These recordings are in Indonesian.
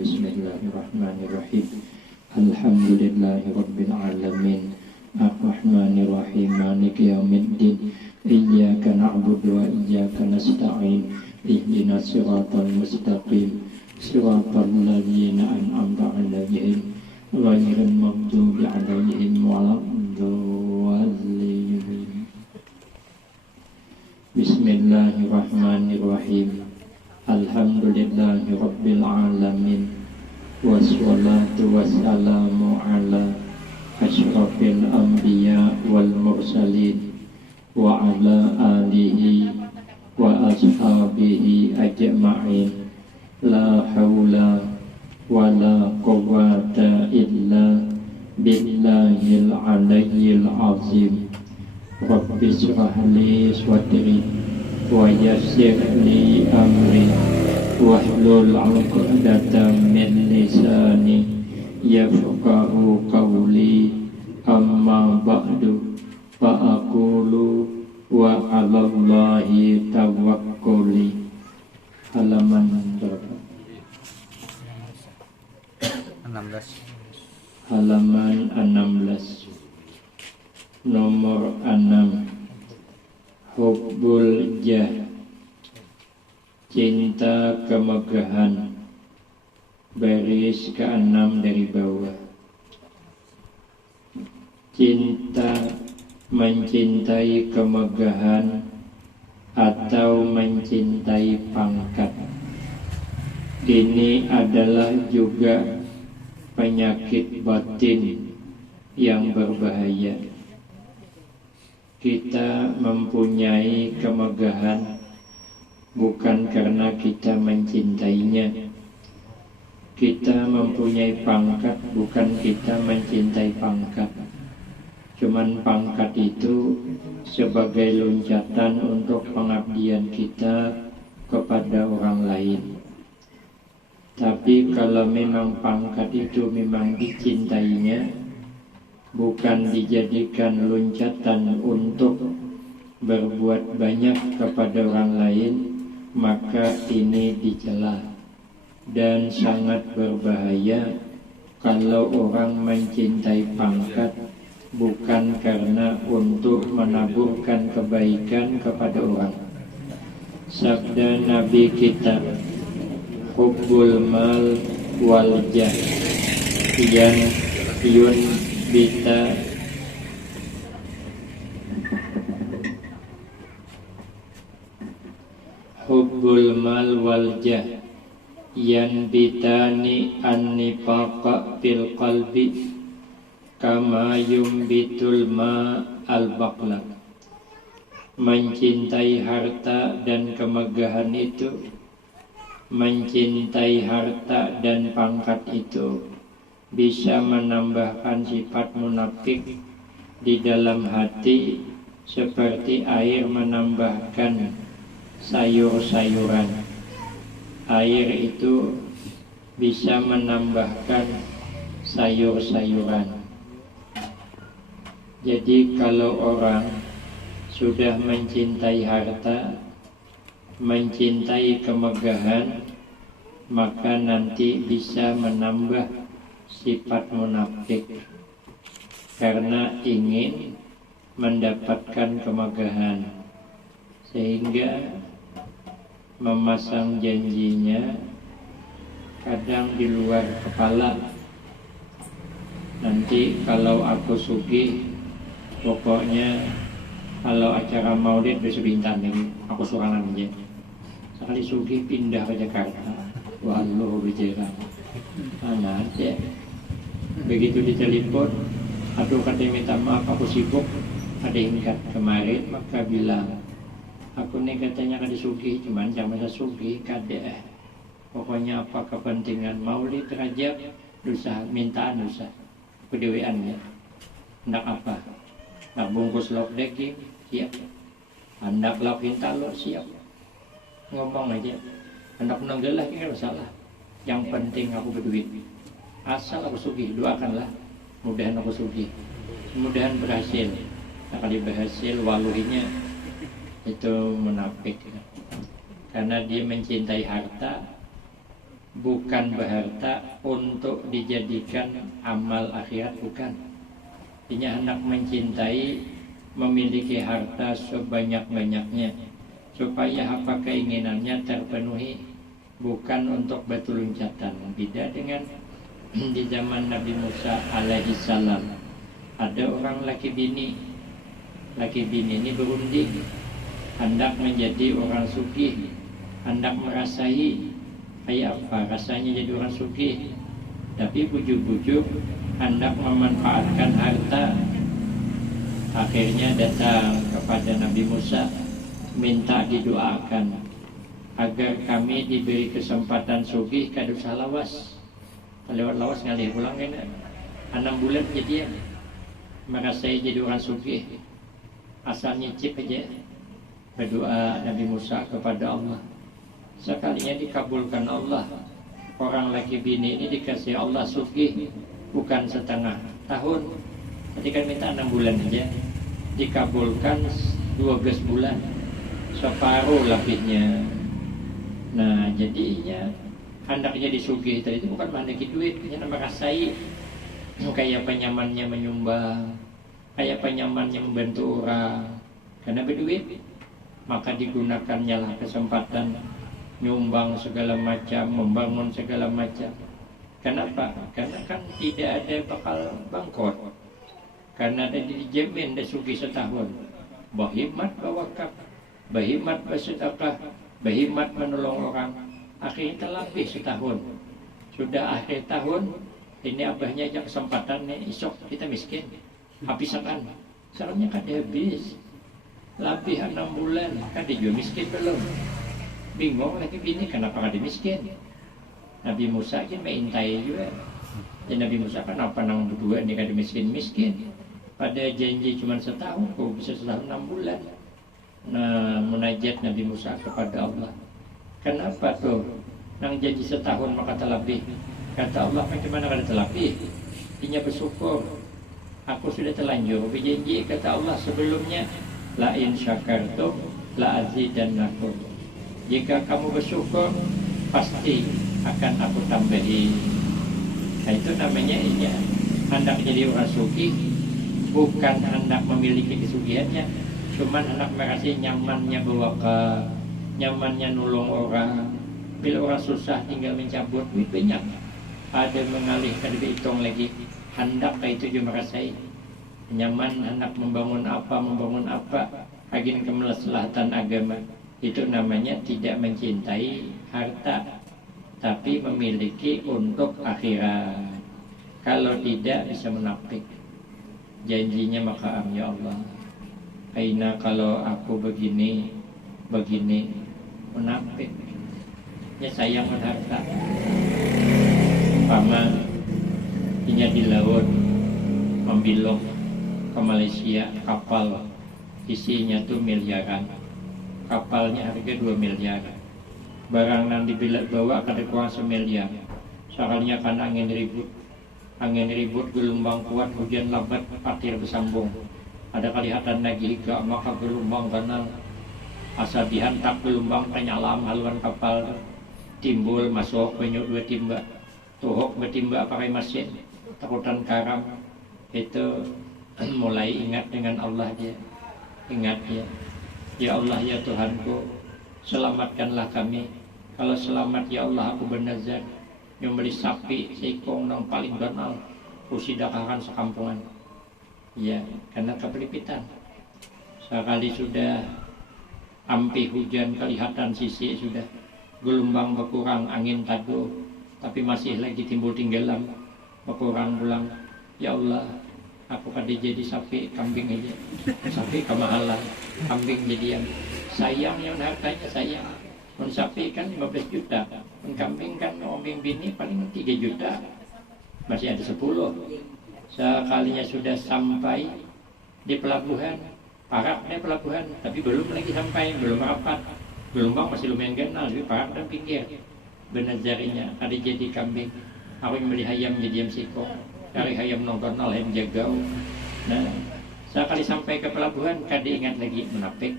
Bismillahirrahmanirrahim. Alhamdulillahirabbil alamin. Ar-Rahmanirrahim. Maliki yaumiddin. Iyyaka na'budu wa iyyaka nasta'in. Ihdinas siratal mustaqim. Siratal ladzina an'amta 'alaihim ghairil maghdubi 'alaihim waladdallin. Bismillahirrahmanirrahim. Alhamdulillahi rabbil alamin. Wassalatu wassalamu ala asyrafil anbiya wal mursalin wa ala alihi wa ashabihi ajma'in. La hawla wa la quwwata illa billahil aliyyil azim. Rabbi shrah li sadri wa yassir li amri wahlul 'uqdatam min lisani yafqahu qawli. Amma ba'du fa aqulu wa 'alallahi tawakkuli. Halaman berapa? 16. Halaman 16. Nomor 6. Hubbul jah, cinta kemegahan. Baris ke-6 dari bawah. Cinta mencintai kemegahan atau mencintai pangkat. Ini adalah juga penyakit batin yang berbahaya. Kita mempunyai kemegahan bukan karena kita mencintainya. Kita mempunyai pangkat bukan kita mencintai pangkat. Cuman pangkat itu sebagai loncatan untuk pengabdian kita kepada orang lain. Tapi kalau memang pangkat itu memang dicintainya, bukan dijadikan loncatan untuk berbuat banyak kepada orang lain, maka ini dicela. Dan sangat berbahaya kalau orang mencintai pangkat bukan karena untuk menaburkan kebaikan kepada orang. Sabda Nabi kita, hubbul mal wal jah yun bita hubbul mal wal jah yanbitani an-nifaqa fil qalbi kama yumbitul ma al-baqla. Mencintai harta dan kemegahan itu, mencintai harta dan pangkat itu bisa menambahkan sifat munafik di dalam hati, seperti air menambahkan sayur-sayuran. Air itu bisa menambahkan sayur-sayuran. Jadi kalau orang sudah mencintai harta, mencintai kemegahan, maka nanti bisa menambah sifat munafik karena ingin mendapatkan kemegahan, sehingga memasang janjinya kadang di luar kepala. Nanti kalau aku sugih, pokoknya kalau acara maulid besok Bintan ini aku surangan aja. Sekali sugih pindah ke Jakarta. Wallahu bicara. Mana ada. Begitu ditelepon, aduh katanya minta maaf aku sibuk, ada ingat kemarin, maka bilang aku nih katanya kada sugih, cuman jangan masa sugih kada. Pokoknya apa kepentingan maulid Rajab, dosa mintaan dosa kedewean ya. Hendak apa? Hendak bungkus lauk daging, siap. Hendak lauk hintalo, siap. Ngomong aja. Hendak nenggelah kira salah. Yang penting aku berduit. Asal aku sugih, doakanlah. Mudahan aku sugih. Mudahan berhasil. Nah, kalau berhasil waluhinya itu munafik. Karena dia mencintai harta, bukan berharta untuk dijadikan amal akhirat, bukan. Artinya hendak mencintai, memiliki harta sebanyak-banyaknya supaya apa keinginannya terpenuhi, bukan untuk batu loncatan. Beda dengan di zaman Nabi Musa alaihi salam, ada orang laki bini ini berunding hendak menjadi orang sugih, hendak merasai kayak apa rasanya jadi orang sugih, tapi bujuk-bujuk hendak memanfaatkan harta. Akhirnya datang kepada Nabi Musa, minta didoakan agar kami diberi kesempatan sugih kada usah lawas. Lewat lawas ngalih pulang kan 6 bulan jadi ya merasai jadi orang sugih, asal nyicip aja. Berdoa Nabi Musa kepada Allah, sekalinya dikabulkan Allah. Orang laki bini ini dikasih Allah sugih bukan setengah tahun, ketika minta 6 bulan aja dikabulkan 12 bulan, separuh lebihnya. Nah jadinya hendaknya disugih tadi itu bukan mandeki duit, hanya merasai kayak penyamannya menyumbang, kayak penyamannya membantu orang karena berduit, maka digunakannya lah kesempatan nyumbang segala macam, membangun segala macam. Kenapa? Karena kan tidak ada bakal bangkrut, karena ada dijamin ada sugih setahun. Berhikmat berwakaf, berhikmat bersedekah, berhikmat menolong orang. Akhirnya terlebih setahun, sudah akhir tahun ini abahnya aja kesempatan nih, esok kita miskin, habisakan. Sekarangnya kan habis, lebih 6 bulan, kan dia juga miskin belum. Bingung lagi bini kenapa kada miskin. Nabi Musa kan meintai juga. Dan Nabi Musa kenapa nang berdua ini kada miskin. Pada janji cuma setahun, kok bisa setahun 6 bulan. Nah munajat Nabi Musa kepada Allah, kenapa tuh nang janji setahun maka terlebih. Kata Allah, bagaimana kada terlebih? Inya bersyukur, aku sudah terlanjur berjanji kata Allah sebelumnya, la in syakartum la azidannakum. Jika kamu bersyukur pasti akan aku tambahi. Nah itu namanya inya hendak jadi orang sugih, bukan hendak memiliki kesugihannya, cuman hendak merasa nyamannya berwakaf, nyamannya nolong orang. Bila orang susah tinggal mencabut duit banyak, ada mengalihkan dihitung lagi, hendak itu juga merasai nyaman, hendak membangun apa, agin kemaslahatan agama. Itu namanya tidak mencintai harta, tapi memiliki untuk akhirat. Kalau tidak bisa menapik janjinya, maka ya Allah, aina kalau aku begini menapik ya sayang harta. Umpama inya di laut membilok ke Malaysia, kapal isinya tuh miliaran, kapalnya harga 2 miliar, barang yang dibawa kada kurang 1 miliar. Soalnya kan angin ribut, gelombang kuat, hujan lebat, patir bersambung, ada kelihatan lagi gak, maka gelombang kanal asa dihantak gelombang penyalam haluan kapal, timbul masuk banyak 2 timba, tuhok bertimba pakai mesin, takutan karam. Itu mulai ingat dengan Allah dia, ingat ya Allah ya Tuhanku, selamatkanlah kami. Kalau selamat ya Allah, aku bernazar nyembeli sapi seekong yang paling banal, kusidakakan sekampungan. Ya, karena kepelipitan. Sekali sudah ampi hujan, kelihatan sisi sudah, gelombang berkurang, angin taduh, tapi masih lagi timbul tenggelam, berkurang pulang. Ya Allah, aku kada jadi sapi, kambing aja. Sapi kemahalan, kambing jadi yang sayang, yang hartanya sayang. Men sapi kan 15 juta, men kambing kan kambing bini paling 3 juta, masih ada 10. Sekalinya sudah sampai di pelabuhan, paraknya pelabuhan, tapi belum lagi sampai, belum rapat, gelombang masih lumayan kenal, tapi parak dan pinggir. Benar jarinya, ada jadi kambing, aku yang beli ayam jadi ayam siko, cari ayam nongkonal, ayam jagau. Nah, sekali sampai ke pelabuhan, kada ingat lagi menapik.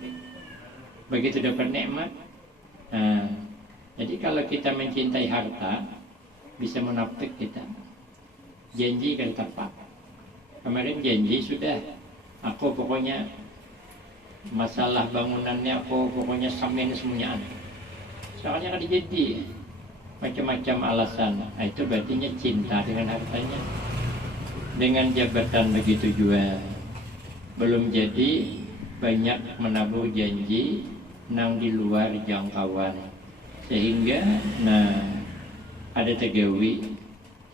Begitu dapat nikmat, nah, Jadi kalau kita mencintai harta, bisa munafik kita. Janji kan tepat. Kemarin janji sudah, aku pokoknya masalah bangunannya aku pokoknya samain semuanya. Soalnya kan jadi macam-macam alasan. Nah, itu berarti cinta dengan hartanya. Dengan jabatan begitu juga. Belum jadi banyak menabur janji nang di luar jangkauan. Sehingga ada tegawi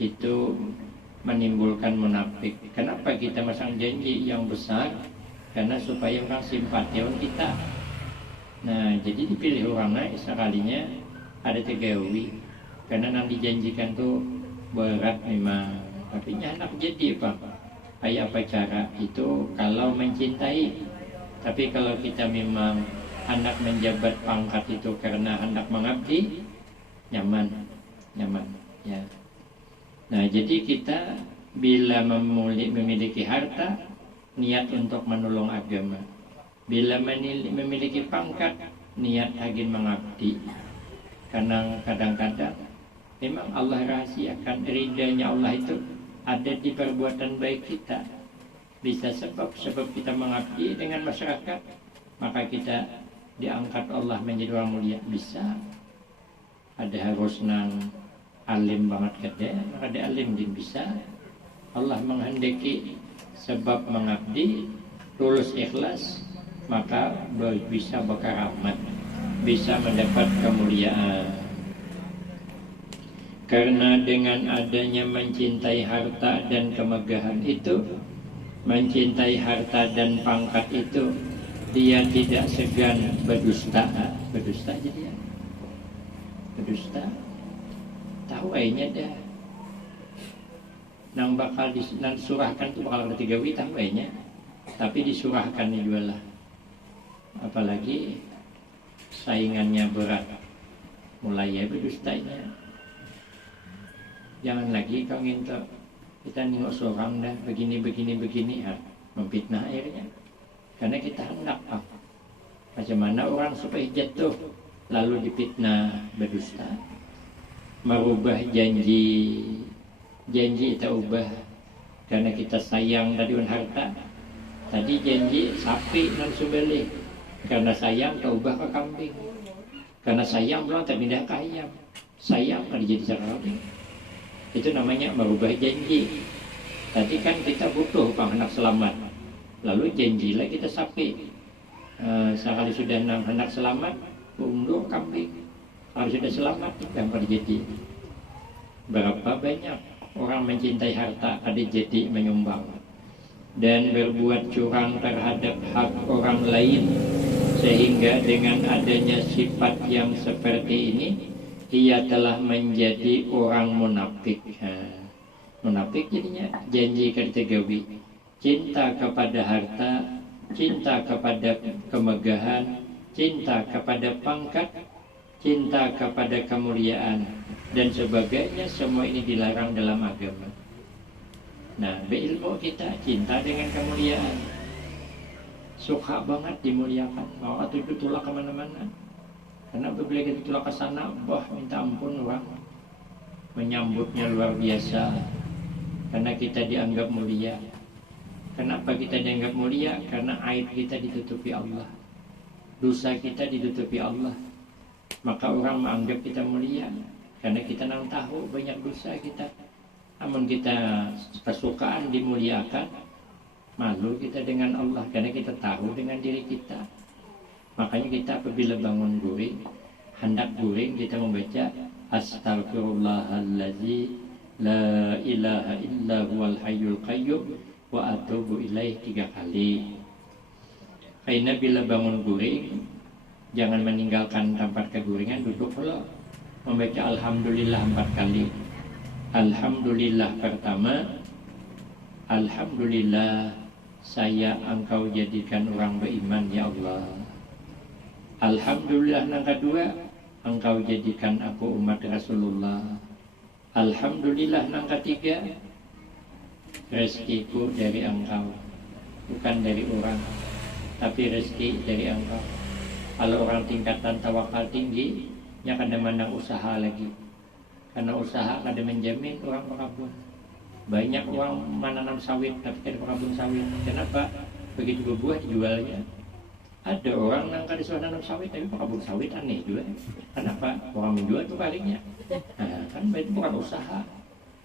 itu menimbulkan munafik. Kenapa kita masang janji yang besar? Karena supaya orang simpati dengan kita. Nah, jadi dipilih orangnya sekalinya ada tegawi. Karena yang dijanjikan tuh berat memang. Tapi anak jadi apa? Kayak apa cara itu kalau mencintai. Tapi kalau kita memang hendak menjabat pangkat itu karena hendak mengabdi, nyaman ya. Nah, jadi kita bila memiliki harta, niat untuk menolong agama. Bila memiliki pangkat, niat ingin mengabdi. Karena kadang-kadang memang Allah rahasiakan ridhanya Allah itu ada di perbuatan baik kita. Bisa sebab kita mengabdi dengan masyarakat, maka kita diangkat Allah menjadi orang mulia. Bisa. Ada harus nang alim banget kada, maka ada alim din bisa. Allah menghendaki sebab mengabdi tulus ikhlas, maka bisa berkaramat, bisa mendapat kemuliaan. Karena dengan adanya mencintai harta dan kemegahan itu, mencintai harta dan pangkat itu, dia tidak segan berdusta. Berdusta jadi ya. Berdusta. Tahu kayaknya dah. Nang bakal disurahkan itu bakal ada 3 wita kayaknya. Tapi disurahkan juga lah. Apalagi saingannya berat. Mulai ya berdustanya. Jangan lagi kau minta kita nengok seorang dah begini memfitnah akhirnya. Karena kita hendak macam mana orang supaya jatuh lalu difitnah berdusta. Merubah janji kita ubah karena kita sayang tadi harta. Tadi janji sapi nan subeli karena sayang kita ubah ke kambing. Karena sayang belum terpindah ke ayam. Sayang kan jadi sarang. Itu namanya merubah janji. Tadi kan kita butuh hendak selamat. Lalu janjilah kita sapi. Sekali sudah hendak selamat, undur kambing. Kalau sudah selamat, gampang jadi. Berapa banyak orang mencintai harta ada jadi menyumbang dan berbuat curang terhadap hak orang lain, sehingga dengan adanya sifat yang seperti ini ia telah menjadi orang munafik. Munafik jadinya janji kertegawi, cinta kepada harta, cinta kepada kemegahan, cinta kepada pangkat, cinta kepada kemuliaan dan sebagainya. Semua ini dilarang dalam agama. Nah, berilmu kita cinta dengan kemuliaan, suka banget dimuliakan, mau atau itu tulak kemana-mana. Karena bila kita tulak ke sana, minta ampun orang menyambutnya luar biasa. Karena kita dianggap mulia. Kenapa kita dianggap mulia? Karena aib kita ditutupi Allah, dosa kita ditutupi Allah. Maka orang menganggap kita mulia karena kita nang tahu banyak dosa kita. Namun kita kesukaan dimuliakan, malu kita dengan Allah karena kita tahu dengan diri kita. Makanya kita apabila bangun guring, hendak guring kita membaca Astaghfirullahalladzi la ilaha illa huwal hayyul qayyum wa atubu ilaih 3 kali. Karena bila bangun guring, jangan meninggalkan tempat keguringan, duduk pula membaca Alhamdulillah 4 kali. Alhamdulillah pertama, Alhamdulillah saya engkau jadikan orang beriman ya Allah. Alhamdulillah yang kedua, engkau jadikan aku umat Rasulullah. Alhamdulillah yang ketiga, rezekiku dari engkau, bukan dari orang, tapi rezeki dari engkau. Kalau orang tingkatan tawakal tinggi, yang kada mandang usaha lagi. Karena usaha kada menjamin orang berkabun. Banyak orang menanam sawit tapi kada berkabun sawit. Kenapa? Begitu berbuah dijualnya. Ada orang yang kada suka nanam sawit tapi berkabun sawit, aneh juga. Kenapa? Orang menjual itu baliknya. Nah, kan itu bukan usaha.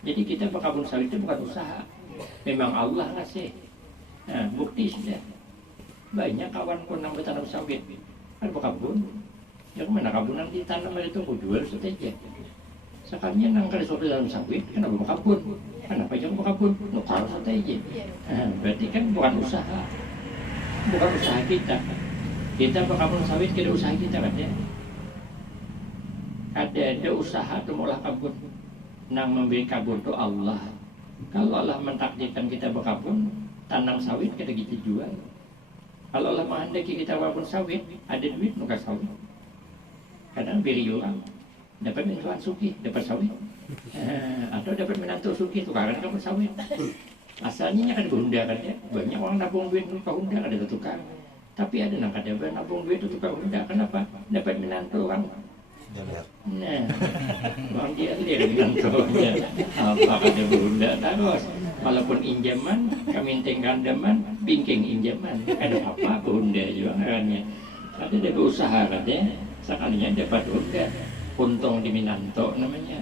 Jadi kita berkabun sawit itu bukan usaha. Memang Allah ngasih. Nah, bukti sudah. Banyak kawanku yang bertanam sawit kan berkabun. Ya kemana kabunan ditanam itu aku jual saja. Sekalinya nang kada suka dalam sawit kenapa berkabun? Kenapa jangan berkabun? Nukar saja. Nah, berarti kan bukan usaha. Bukan usaha kita. Kita berkabun sawit kada usaha kita kan ya. Ada usaha untuk mengolah kabun. Nang memberi kabun itu Allah. Kalau Allah mentakdirkan kita berkabun, tanam sawit kita gitu jual. Kalau Allah menghendaki kita berkabun sawit, ada duit nukas sawit. Kadang beri orang dapat mentuan suki, dapat sawit. Atau dapat menantu suki, tukaran kabun sawit. Asalnya kan berhunda kan ya. Banyak orang nabung duit untuk hunda ada tukar. Tapi ada nang kada nabung duit untuk hunda. Kenapa? Dapat menantu orang. Nah, bang dia dengan menantunya apa kada berhunda terus. Walaupun injaman, kami kandaman, bingking injaman, ada apa berhunda juga ngarannya. Ada berusaha kada, sekalinya dapat hunda. Untung di Minanto namanya.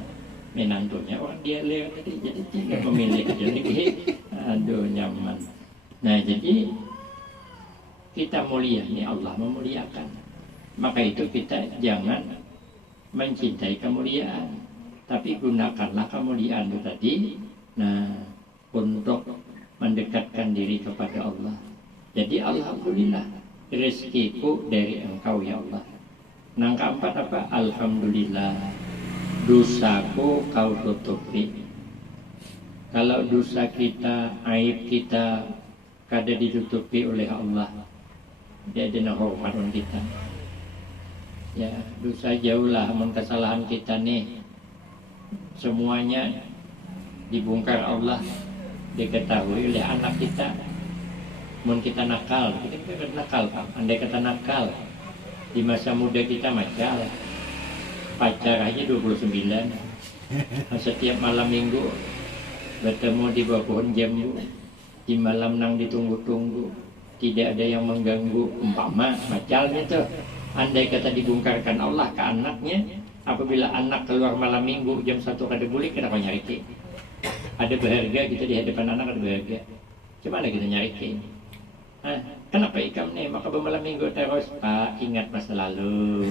Minantonya orang dia lihat jadi tidak pemilik jadi aduh nyaman. Nah jadi kita mulia ini Allah memuliakan. Maka itu kita jangan mencintai kemuliaan, tapi gunakanlah kemuliaan itu tadi, nah untuk mendekatkan diri kepada Allah. Jadi alhamdulillah rezekiku dari Engkau ya Allah. Nang keempat apa? Alhamdulillah dosaku Kau tutupi. Kalau dosa kita, aib kita kada ditutupi oleh Allah, dia ada hormat kita. Ya, dosa jauhlah amun kesalahan kita nih. Semuanya dibongkar Allah, diketahui oleh anak kita. Mun kita nakal, kita kan nakal, Pak. Andai kata nakal, di masa muda kita nakal. Pacar aja 29. Setiap malam minggu bertemu di bawah pohon jambu. Di malam nang ditunggu-tunggu, tidak ada yang mengganggu. Umpama macalnya tuh. Andai kata dibongkarkan Allah ke anaknya, apabila anak keluar malam minggu jam 1 kada boleh, kenapa nyari ke? Ada berharga kita di hadapan anak, ada berharga. Cuma kita nyari ke? Kenapa ikam nih? Maka bermalam minggu terus, Pak, ingat masa lalu.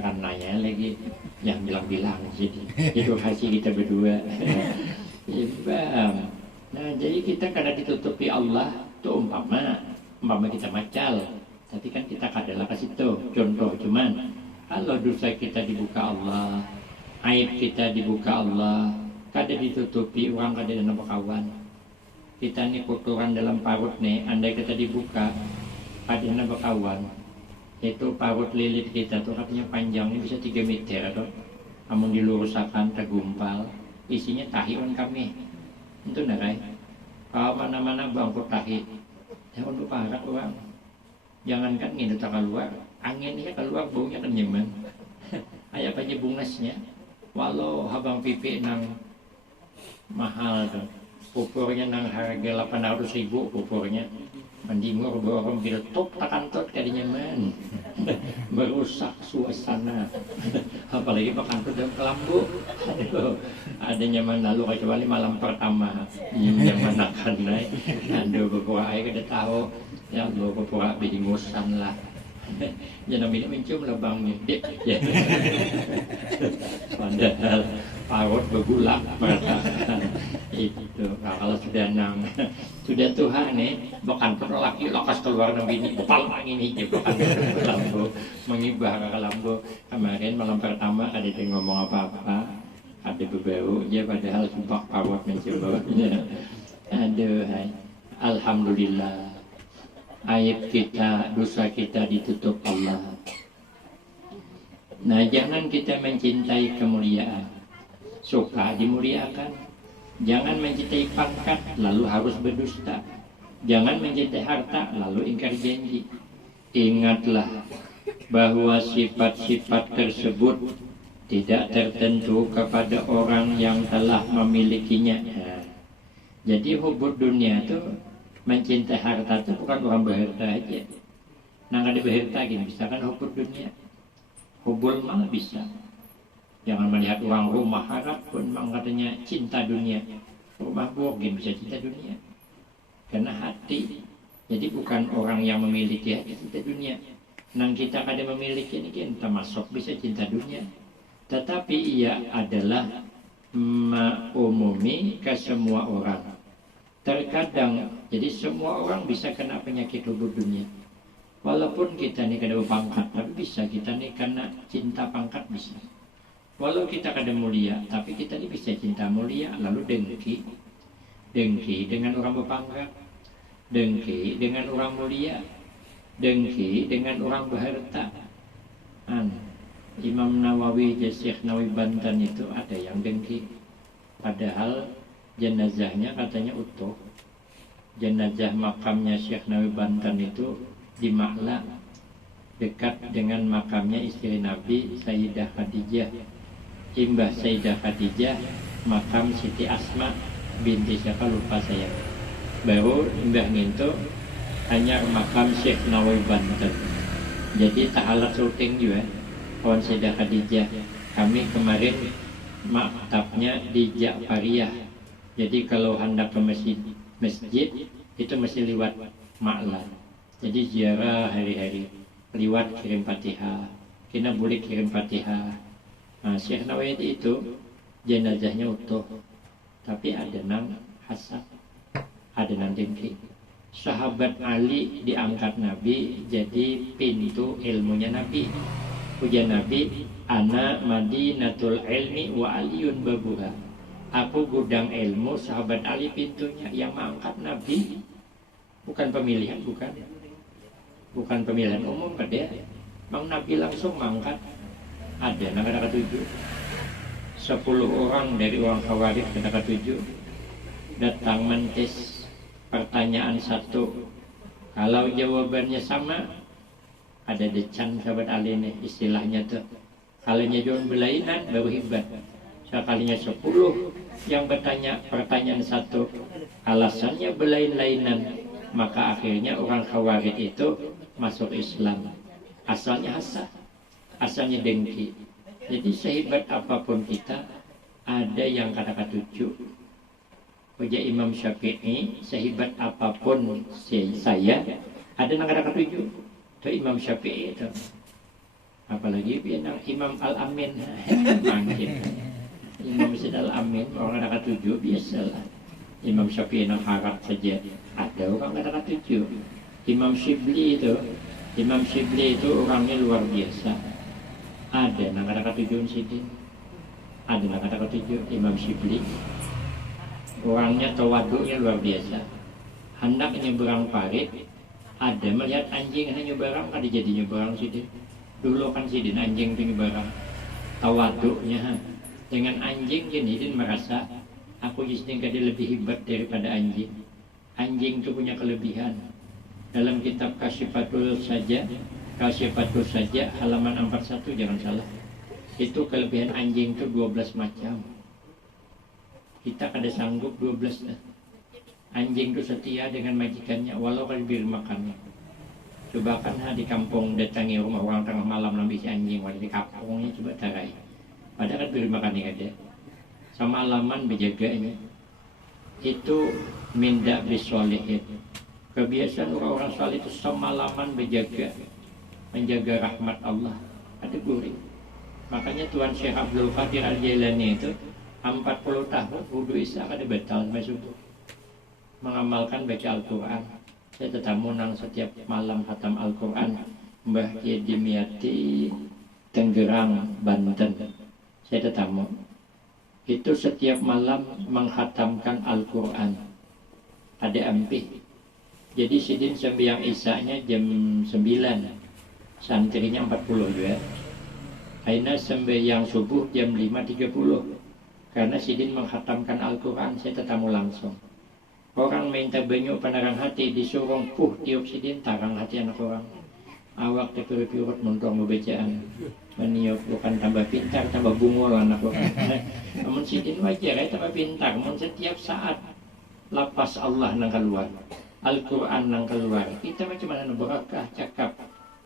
Kan nanya lagi, yang bilang-bilang jadi itu hasil kita berdua. Nah jadi kita karena ditutupi Allah, tuh umpama kita macal. Tapi kan kita kadalah kasih tuh contoh, cuman kalau dosa kita dibuka Allah, aib kita dibuka Allah, kada ditutupi orang kada ada kawan. Kita nih kotoran dalam parut nih, andai kita dibuka, ada nama kawan. Itu parut lilit kita tuh katanya panjangnya bisa 3 meter atau amun dilurusakan tergumpal, isinya tahiwan kami. Itu narai. Kalau mana-mana bangkut tahi, ya untuk parak orang. Jangankan ini tak keluar, anginnya keluar baunya kan nyaman. Ayah aja bungasnya, walau habang pipi nang mahal tuh, pupurnya nang harga 800.000 pupurnya. Mendingur borong gitu top takantot kali nyaman, merusak suasana. Apalagi bakantut dalam kelambu, ada nyaman lalu kecuali malam pertama, nyaman akan naik. Aduh beberapa air kada tahu. Ya Allah, pura bingusan lah. Jangan ini mencium lubangnya. Ya. Padahal parut bergulak. Itu. Nah, kalau sudah Tuhan nih, bukan laki lokas keluar dari bini, palang ini bukan kelambu, mengibah ke kelambu. Kemarin malam pertama ada yang ngomong apa-apa, ada berbau, ya padahal sumpah parut mencoba. Aduh, hai. Alhamdulillah. Aib kita, dosa kita ditutup Allah. Nah jangan kita mencintai kemuliaan, suka dimuliakan. Jangan mencintai pangkat lalu harus berdusta. Jangan mencintai harta lalu ingkar janji. Ingatlah bahwa sifat-sifat tersebut tidak tertentu kepada orang yang telah memilikinya. Jadi hubud dunia itu mencintai harta itu bukan orang berharta aja. Nah ada berharta gini, misalkan hubud dunia, hubul mal bisa. Jangan melihat orang rumah harap pun katanya cinta dunia. Rumah bogin bisa cinta dunia. Karena hati. Jadi bukan orang yang memiliki hati cinta dunia. Nang kita kada memiliki ini kita masuk bisa cinta dunia. Tetapi ia adalah umumi ke semua orang. Terkadang, jadi semua orang bisa kena penyakit hubud dunia. Walaupun kita ini kada pangkat, tapi bisa kita ini kena cinta pangkat bisa. Walau kita kada mulia, tapi kita ini bisa cinta mulia, lalu dengki. Dengki dengan orang berpangkat, dengki dengan orang mulia, dengki dengan orang berharta. Imam Nawawi, Syekh Nawawi Banten itu ada yang dengki. Padahal jenazahnya katanya utuh. Jenazah makamnya Syekh Nawawi Banten itu di Makla, dekat dengan makamnya istri Nabi Sayyidah Khadijah. Imbah Sayyidah Khadijah, makam Siti Asma binti siapa lupa saya. Baru imbah itu hanya makam Syekh Nawawi Banten. Jadi tahalat syuting juga kawan Sayyidah Khadijah. Kami kemarin maktabnya di Ja'fariyah. Jadi kalau hendak ke masjid itu mesti lewat Makla. Jadi ziarah hari-hari lewat kirim Fatihah. Kita boleh kirim Fatihah. Nah, Syekh Nawawi itu jenazahnya utuh. Tapi ada nang hasad, ada nang dengki. Sahabat Ali diangkat Nabi jadi pintu ilmunya Nabi. Ujar Nabi, ana madinatul ilmi wa aliyun babuha. Aku gudang ilmu, sahabat Ali pintunya. Yang mengangkat Nabi bukan pemilihan, bukan pemilihan umum pada. Bang Nabi langsung mengangkat. Ada nak ketujuh. 10 orang dari orang Khawarij kena ketujuh datang mentes pertanyaan satu. Kalau jawabannya sama, ada decan sahabat Ali nih istilahnya tuh. Kalau jawaban belainan baru hebat. Sekalinya 10 yang bertanya pertanyaan satu, alasannya belain-lainan, maka akhirnya orang Khawarij itu masuk Islam. Asalnya hasad, asalnya dengki. Jadi sehebat apapun kita, ada yang kata tujuh. Ujar Imam Syafi'i, sehebat apapun saya, ada yang kata tujuh. Itu Imam Syafi'i itu. Apalagi Imam Al-Amin, mungkin. Imam Syed Al-Amin, orang kata tujuh biasalah. Imam Syafi'i yang harap saja, ada orang kata tujuh. Imam Shibli itu orangnya luar biasa. Ada yang kata tujuh Sidin, ada yang kata tujuh Imam Shibli. Orangnya tawaduknya luar biasa. Hendak nyeberang parit, ada melihat anjing hanya nyeberang, ada jadi nyeberang Sidin. Dulu kan Sidin anjing itu nyeberang. Tawaduknya dengan anjing Sidin merasa aku Sidin dia lebih hebat daripada anjing. Anjing itu punya kelebihan. Dalam kitab Kasyifatul saja halaman 41 jangan salah. Itu kelebihan anjing itu 12 macam. Kita kada sanggup 12 dah. Anjing itu setia dengan majikannya walau kalau diberi makannya. Coba kan di kampung datangi rumah orang tengah malam nampi si anjing wadah di kampungnya coba tarai. Padahal kan beri makannya ada. Sama laman berjaganya. Itu minda bisolihin. Kebiasaan orang-orang saleh itu semalaman menjaga rahmat Allah. Ada guring. Makanya Tuan Syekh Abdul Qadir Al-Jailani itu 40 tahun wudu isya kada batal subuh. Mengamalkan baca Al-Quran. Saya tetamu nang setiap malam khatam Al-Quran. Mbah Kiai Dimyati Tenggerang, Banten. Saya tetamu. Itu setiap malam menghatamkan Al-Quran. Ada ampih. Jadi Sidin sembahyang isya-nya jam 9. Santrinya 40 juga. Aina sembahyang subuh jam 5.30. Karena Sidin menghatamkan Al-Quran, saya tetamu langsung. Orang minta banyak penerang hati, disuruh tiup Sidin, tarang hati anak orang. awak terpurut montong bebecaan meniup bukan tambah pintar tambah bungul anak lo. Namun sidin wajar tambah pintar. Namun setiap saat lapas Allah nang keluar, Al-Quran nang keluar, kita macam mana berakah cakap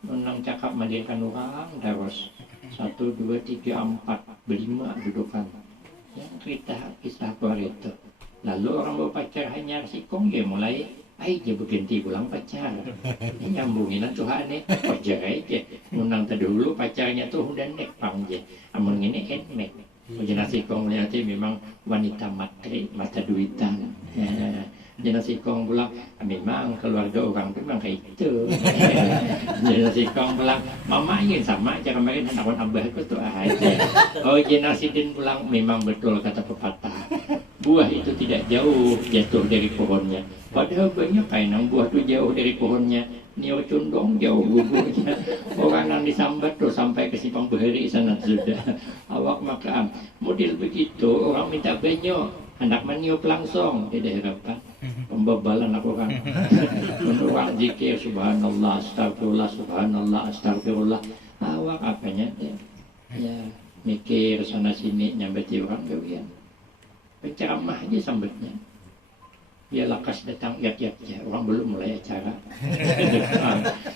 menang cakap mandirkan orang terus 1, 2, 3, 4, 5 dudukan yang cerita kisah keluar itu. Lalu orang berpacar hanya sikong dia mulai aja berganti pulang pacar. Ini nyambungin Tuhan nih, pacar aja. Menang terdulu pacarnya tuh udah nekpang aja. Amun ini enek. Jenazah sikong lihat memang wanita mata duitan. Jenazah sikong pulang, memang keluarga orang itu memang kayak itu. Jenazah sikong pulang, mama ingin sama aja kemarin anak abah itu tuh aja. Oh jenazah sidin pulang, memang betul kata pepatah. Buah itu tidak jauh jatuh dari pohonnya. Padahal banyak kainang buah itu jauh dari pohonnya. Nio condong jauh buahnya. Orang yang disambat tuh sampai ke simpang beheri sana sudah. Awak makan. Model begitu orang minta banyak. Anak meniup langsung. Tidak harapan. Pembabalan aku kan. Menurut zikir subhanallah astagfirullah subhanallah astagfirullah. Awak apanya deh. Ya mikir sana sini nyambati orang gawian. Penceramah aja sambetnya. Dia lakas datang ya orang belum mulai acara.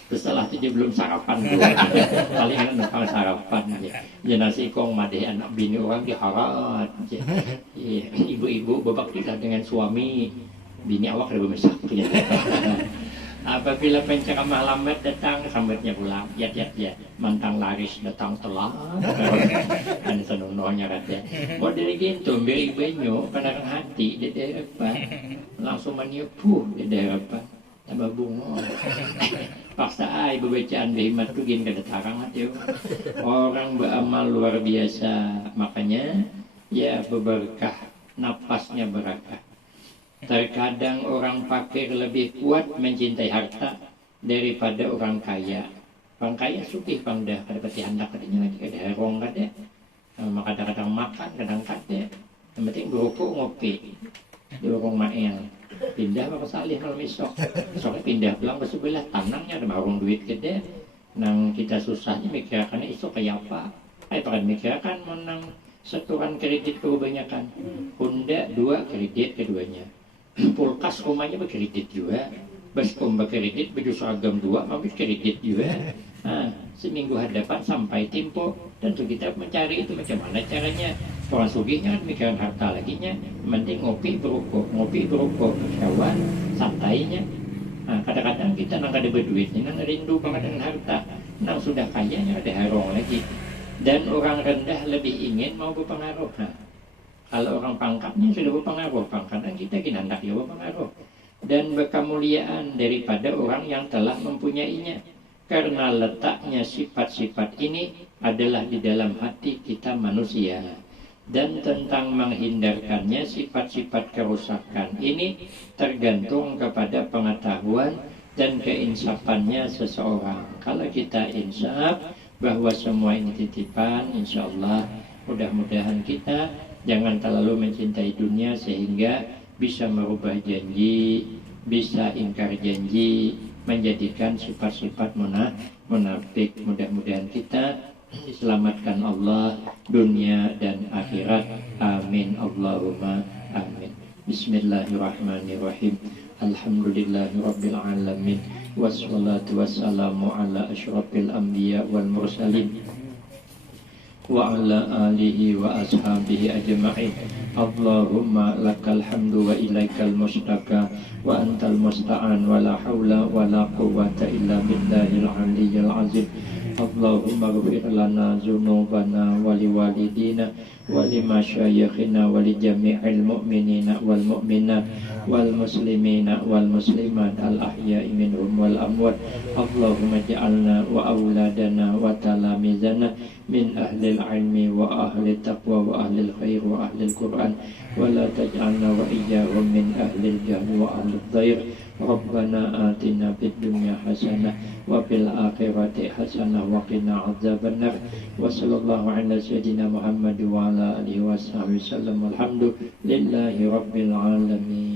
Setelah itu dia belum sarapan dulu. Paling kan numpang sarapan aja. Jenazah kong madeh anak bini orang diharat. Ibu-ibu babak tidak dengan suami. Bini awak lebih besar. Apabila penceramah lambat datang, sambatnya pulang. Ya. Mantang laris datang telat. Ada senungnya katanya. Mau dari gitu, beri banyu, pandangan hati, di daerah langsung meniup, di daerah tambah bunga. Paksa ay bebacaan behimat tuh gini kedatangan hati. Orang beramal luar biasa, makanya ya berberkah, napasnya berakah. Terkadang orang fakir lebih kuat mencintai harta daripada orang kaya. Orang kaya sugih pangdah kada pati handak kadanya lagi kada herong kada. Maka kadang-kadang makan, kadang kada. Yang penting berukuk ngopi. Di warung maen. Pindah ke salih malam esok. Esok pindah pulang ke sebelah tanangnya ada barang duit kada. Nang kita susahnya mikirkan esok kayak apa. Pakai mikirkan menang setoran kredit kebanyakan. Honda 2 kredit keduanya. Kulkas rumahnya berkredit juga, baskom berkredit, baju seragam 2 mampir kredit juga. Seminggu hadapan sampai tempo, tentu kita mencari itu macam mana caranya. Orang sugihnya mikiran harta lagi nya, mending ngopi berukuk, kawan santainya. Kadang-kadang kita nang ada berduitnya, nang rindu banget dengan harta, nang sudah kayanya ada harong lagi. Dan orang rendah lebih ingin mau berpengaruh. Kalau orang pangkatnya sudah berpengaruh, pangkatan kita hendak dia berpengaruh dan berkemuliaan daripada orang yang telah mempunyainya. Karena letaknya sifat-sifat ini adalah di dalam hati kita manusia. Dan tentang menghindarkannya sifat-sifat kerusakan ini tergantung kepada pengetahuan dan keinsafannya seseorang. Kalau kita insaf bahwa semua ini titipan, insya Allah mudah-mudahan kita jangan terlalu mencintai dunia sehingga bisa merubah janji, bisa ingkar janji, menjadikan sifat-sifat munafik. Mudah-mudahan kita diselamatkan Allah dunia dan akhirat. Amin Allahumma amin. Bismillahirrahmanirrahim. Alhamdulillahirabbil alamin. Wassalatu wassalamu ala asyrafil anbiya wal mursalin wa ala alihi wa ashabihi ajma'in. Allahumma lakal hamdu wa ilaikal mustaka wa antal musta'an wa la hawla wa la quwwata illa billahil aliyyil azim. Allahumma ghfir lana dzunubana wa liwalidina wa limasyayikhina wa li jami'il mu'minina wal mu'minat wal muslimina wal muslimat al ahya'i minhum wal amwat. Allahumma ja'alna wa auladana wa talamizana min ahlil ilmi wa ahli taqwa wa ahli khair wa ahli Quran wa la taj'alna wa iyyahum min ahli jahli wa ahli dhair. Rabbana atina fid dunya hasanah wa fil akhirati hasanah wa qina adzabannar. Wa sallallahu ala sayyidina Muhammad wa ala alihi wa sahbihi wasallam. Alhamdulillahi rabbil alamin.